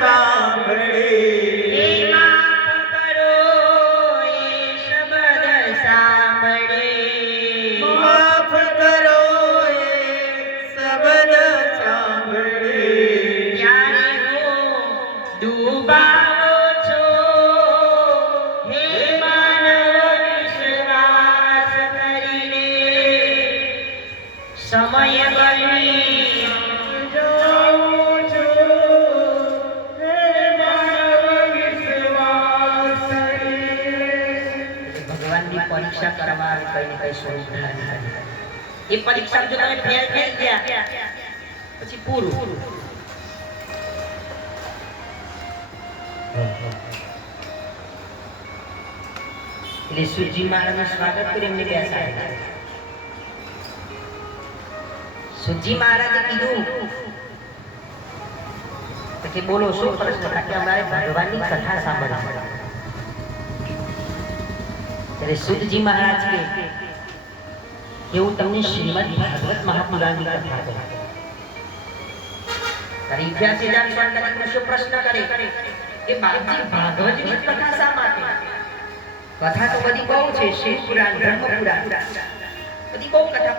સાંભળે માફ કરો એ શબ્દ સાંભળે માફ કરો એ શબ્દ સાંભળે ત્યારે હો ડૂબાવો છો હે માનવ વિશ્વાસ કરીને સમય બની જાઉં છું હે માનવ વિશ્વાસ કરીને ભગવાનની પરીક્ષા કરવા કઈ ને કઈ સ્વરૂપ ધારણ કરે એ પરીક્ષા જો તમે ફેલ થઈ ગયા પછી પૂરું એટલે સુરજી મહારાજનું સ્વાગત કરી એમને બેસાડ્યા સુરજી મહારાજે કીધું કે બોલો શું પ્રશ્ન કે અમારે ભગવાનની કથા સાંભળવી ત્યારે સુરજી મહારાજ કે હું તમને શ્રીમદ ભાગવત મહાપુરાણની કથા કહું ત્યારે 88,000 સ્વાગત પ્રશ્ન કરે કે બાપજી ભાગવતની કથા શા માટે કથા તો બધી બહુ છે શિવ પુરાણ ધર્મ પુરાણ બધી બહુ કથા